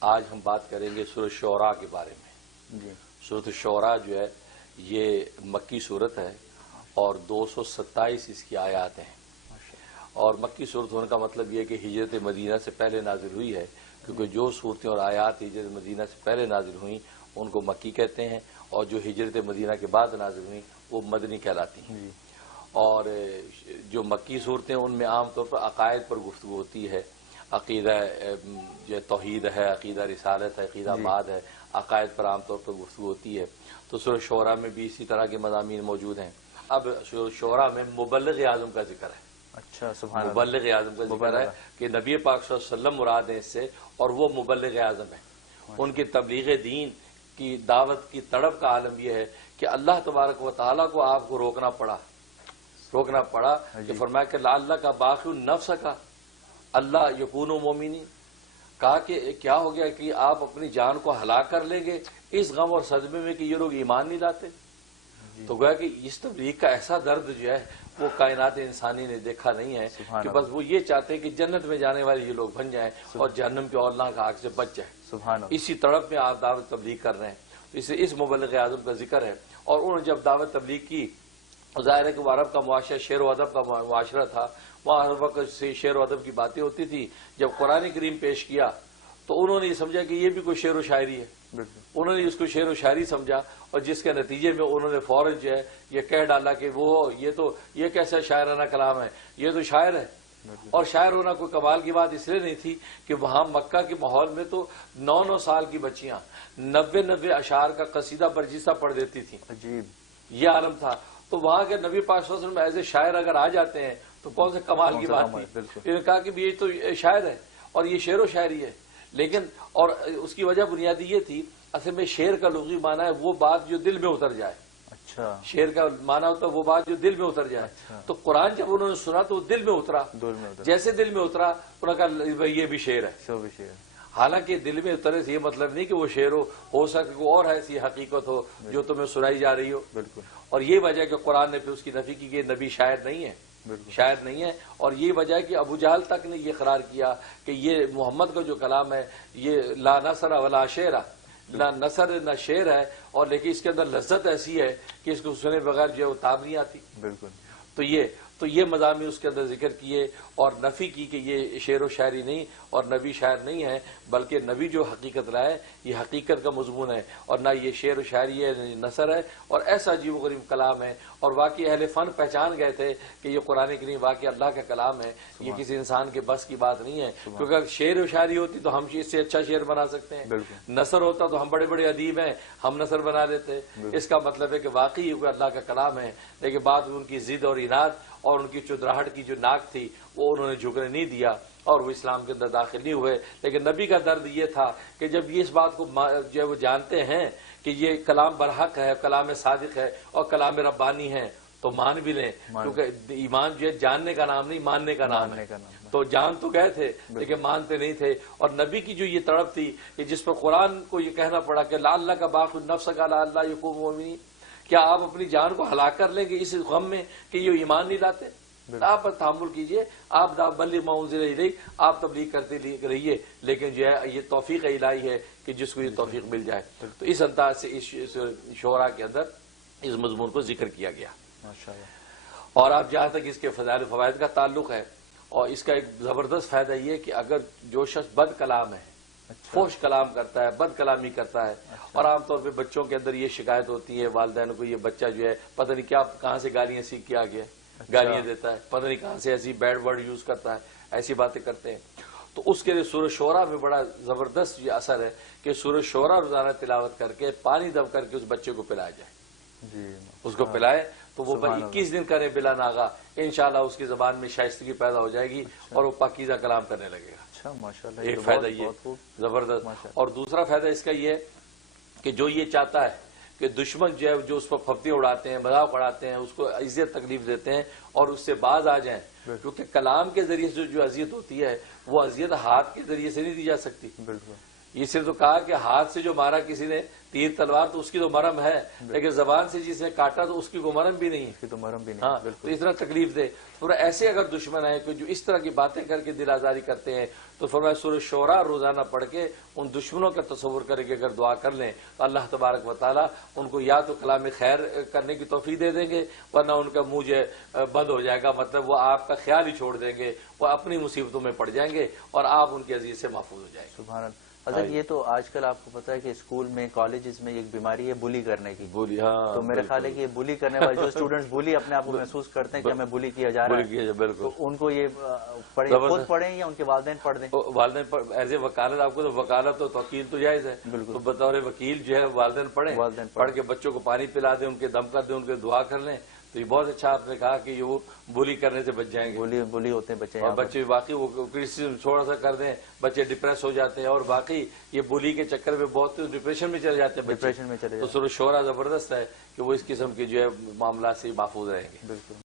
آج ہم بات کریں گے سورۃ شعراء کے بارے میں. سورۃ شعراء جو ہے یہ مکی صورت ہے اور 227 اس کی آیات ہیں. اور مکی صورت ہونے کا مطلب یہ ہے کہ ہجرت مدینہ سے پہلے نازل ہوئی ہے، کیونکہ جو صورتیں اور آیات ہجرت مدینہ سے پہلے نازل ہوئیں ان کو مکی کہتے ہیں، اور جو ہجرت مدینہ کے بعد نازل ہوئیں وہ مدنی کہلاتی ہیں. اور جو مکی صورتیں ان میں عام طور پر عقائد پر گفتگو ہوتی ہے، عقیدہ جو توحید ہے، عقیدہ رسالت ہے، عقیدہ بعد ہے، عقائد پر عام طور پر گفتگو ہوتی ہے. تو سورۃ شعراء میں بھی اسی طرح کے مضامین موجود ہیں. اب سورۃ شعراء میں مبلغ اعظم کا ذکر ہے. اچھا، سبحان اللہ. مبلغ اعظم کا ذکر ہے کہ نبی پاک صلی اللہ علیہ وسلم مراد ہیں اس سے، اور وہ مبلغ اعظم ہیں. ان کی تبلیغ دین کی دعوت کی تڑپ کا عالم یہ ہے کہ اللہ تبارک و تعالیٰ کو آپ کو روکنا پڑا کہ فرمایا کہ اللہ کا باقی نفس کا اللہ یکون مومنین. کہا کہ کیا ہو گیا کہ آپ اپنی جان کو ہلاک کر لیں گے اس غم اور صدمے میں کہ یہ لوگ ایمان نہیں لاتے. تو گویا کہ اس تبلیغ کا ایسا درد جو ہے وہ کائنات انسانی نے دیکھا نہیں ہے کہ بس وہ یہ چاہتے ہیں کہ جنت میں جانے والے یہ لوگ بن جائیں اور جہنم کے اور اللہ کا آگ سے بچ جائیں. اسی تڑپ میں آپ دعوت تبلیغ کر رہے ہیں. تو اس مبلغ اعظم کا ذکر ہے. اور انہوں نے جب دعوت تبلیغ کی، ظاہر ہے کہ وہ عرب کا معاشرہ شعر و ادب کا معاشرہ تھا، وہاں ہر وقت سے شعر و ادب کی باتیں ہوتی تھی. جب قرآن کریم پیش کیا تو انہوں نے یہ سمجھا کہ یہ بھی کوئی شعر و شاعری ہے. انہوں نے اس کو شعر و شاعری سمجھا، اور جس کے نتیجے میں انہوں نے فوراً جو ہے یہ کہہ ڈالا کہ یہ کیسا شاعرانہ کلام ہے، یہ تو شاعر ہے. اور شاعر ہونا کوئی کمال کی بات اس لیے نہیں تھی کہ وہاں مکہ کے ماحول میں تو 9 سال کی بچیاں 90 اشعار کا قصیدہ برجستہ پڑھ دیتی تھیں. عجیب یہ عالم تھا. تو وہاں کے نبی پاک صلی اللہ علیہ وسلم ایسے شاعر اگر آ جاتے ہیں تو کون سے کمال کی بات تھی. انہوں نے کہا کہ یہ تو شاعر ہے اور یہ شعر و شاعری ہے. لیکن اور اس کی وجہ بنیادی یہ تھی، اصل میں شعر کا لغوی معنی ہے وہ بات جو دل میں اتر جائے. اچھا، شعر کا معنی ہوتا ہے وہ بات جو دل میں اتر جائے. تو قرآن جب انہوں نے سنا تو وہ دل میں اترا. جیسے دل میں اترا انہوں نے کہا یہ بھی شعر ہے. حالانکہ دل میں اترنے سے یہ مطلب نہیں کہ وہ شعر ہو سکے کوئی اور ایسی حقیقت ہو جو تمہیں سنائی جا رہی ہو. اور یہ وجہ کہ قرآن نے پھر اس کی نفی کی کہ نبی شاعر نہیں ہے، شاعر نہیں ہے. اور یہ وجہ ہے کہ ابو جہل تک نے یہ قرار کیا کہ یہ محمد کا جو کلام ہے یہ لا نثر ولا شعر، نہ نثر نہ شعر ہے، اور لیکن اس کے اندر لذت ایسی ہے کہ اس کو سنے بغیر جو ہے وہ تاب نہیں آتی. تو یہ مضامین اس کے اندر ذکر کیے اور نفی کی کہ یہ شعر و شاعری نہیں اور نبی شاعر نہیں ہے، بلکہ نبی جو حقیقت لائے یہ حقیقت کا مضمون ہے، اور نہ یہ شعر و شاعری ہے نہ نثر ہے. اور ایسا عجیب و غریب کلام ہے. اور واقعی اہل فن پہچان گئے تھے کہ یہ قرآن کریم واقعی اللہ کا کلام ہے، یہ کسی انسان کے بس کی بات نہیں ہے. کیونکہ اگر شعر و شاعری ہوتی تو ہم اس سے اچھا شعر بنا سکتے ہیں، نثر ہوتا تو ہم بڑے بڑے ادیب ہیں ہم نثر بنا لیتے. اس کا مطلب ہے کہ واقعی یہ اللہ کا کلام ہے، لیکن بعد ان کی ضد اور اناد اور ان کی چودراہٹ کی جو ناک تھی وہ انہوں نے جھکنے نہیں دیا اور وہ اسلام کے اندر داخل نہیں ہوئے. لیکن نبی کا درد یہ تھا کہ جب یہ اس بات کو جو وہ جانتے ہیں کہ یہ کلام برحق ہے، کلام صادق ہے اور کلام ربانی ہے تو مان بھی لیں، کیونکہ ایمان جو ہے جاننے کا نام نہیں ماننے کا نام ہے. تو جان تو گئے تھے لیکن مانتے نہیں تھے. اور نبی کی جو یہ تڑپ تھی کہ جس پر قرآن کو یہ کہنا پڑا کہ لا اللہ کا باقی نفس کا لا اللہ یکون مومنین، کیا آپ اپنی جان کو ہلاک کر لیں گے اس غم میں کہ یہ ایمان نہیں لاتے. آپ تحمل کیجئے، آپ بلغ ما انزل الیک، آپ تبلیغ کرتے رہیے، لیکن جو ہے یہ توفیق الہی ہے کہ جس کو یہ توفیق مل جائے. تو اس انداز سے اس شعراء کے اندر اس مضمون کو ذکر کیا گیا. اور آپ جہاں تک اس کے فضائل و فوائد کا تعلق ہے، اور اس کا ایک زبردست فائدہ یہ کہ اگر جو شخص بد کلام ہے، فحش کلام کرتا ہے، بد کلامی کرتا ہے، اور عام طور پہ بچوں کے اندر یہ شکایت ہوتی ہے والدین کو، یہ بچہ جو ہے پتہ نہیں کیا کہاں سے گالیاں سیکھ کے آ گیا، گالیاں دیتا ہے، پتہ نہیں کہاں سے ایسی بیڈ ورڈ یوز کرتا ہے، ایسی باتیں کرتے ہیں. تو اس کے لیے سورۃ شعراء میں بڑا زبردست یہ اثر ہے کہ سورۃ شعراء روزانہ تلاوت کر کے پانی دم کر کے اس بچے کو پلایا جائے. اس کو پلائے تو وہ 21 دن کرے بلا ناغہ، انشاءاللہ اس کی زبان میں شائستگی پیدا ہو جائے گی اور وہ پاکیزہ کلام کرنے لگے گا. ایک فائدہ یہ زبردست. اور دوسرا فائدہ اس کا یہ ہے کہ جو یہ چاہتا ہے کہ دشمن جو ہے جو اس پر پھپتیاں اڑاتے ہیں، مذاق اڑاتے ہیں، اس کو عزت تکلیف دیتے ہیں اور اس سے باز آ جائیں، کیونکہ کلام کے ذریعے سے جو اذیت ہوتی ہے وہ اذیت ہاتھ کے ذریعے سے نہیں دی جا سکتی. یہ صرف تو کہا کہ ہاتھ سے جو مارا کسی نے تیر تلوار تو اس کی تو مرم ہے، لیکن زبان سے جس نے کاٹا تو اس کی کوئی مرم بھی نہیں، اس کی تو مرم بھی نہیں۔ ہاں، تو اس طرح تکلیف دے۔ اور ایسے اگر دشمن ہیں کہ جو اس طرح کی باتیں کر کے دل آزاری کرتے ہیں تو فرمایا سورہ شعراء روزانہ پڑھ کے ان دشمنوں کا تصور کریں کہ اگر دعا کر لیں تو اللہ تبارک و تعالیٰ ان کو یا تو کلام خیر کرنے کی توفیق دے دیں گے، ورنہ ان کا منہ جو بند ہو جائے گا، مطلب وہ آپ کا خیال ہی چھوڑ دیں گے، وہ اپنی مصیبتوں میں پڑ جائیں گے اور آپ ان کے عزیز سے محفوظ ہو جائیں گے۔ سبحان اللہ۔ حضرت یہ تو آج کل آپ کو پتا ہے کہ اسکول میں کالجز میں ایک بیماری ہے بلی کرنے کی، بولی، ہاں، تو میرا خیال ہے کہ یہ بلی کرنے والے جو اسٹوڈنٹس بلی اپنے آپ کو محسوس کرتے ہیں کہ ہمیں بلی کیا جا رہا ہے، بالکل، تو ان کو یہ پڑھیں، خود پڑھیں یا ان کے والدین پڑھ دیں؟ والدین ایز اے وکالت، آپ کو تو وکالت تو توکیل تو جائز ہے، بالکل، تو بطور وکیل جو ہے والدین پڑھیں، پڑھ کے بچوں کو پانی پلا دیں، ان کے دم کر دیں، ان کے دعا کر لیں، تو یہ بہت اچھا آپ نے کہا کہ یہ وہ بولی کرنے سے بچ جائیں گے۔ بلی ہوتے ہیں بچے، اور بچے واقعی وہ کرٹیسزم تھوڑا سا کر دیں، بچے ڈپریس ہو جاتے ہیں، اور باقی یہ بولی کے چکر میں بہت ڈپریشن میں چلے جاتے ہیں بچے، ڈپریشن میں چلے تو سورہ شعراء زبردست ہے کہ وہ اس قسم کے جو ہے معاملات سے محفوظ رہیں گے۔ بالکل۔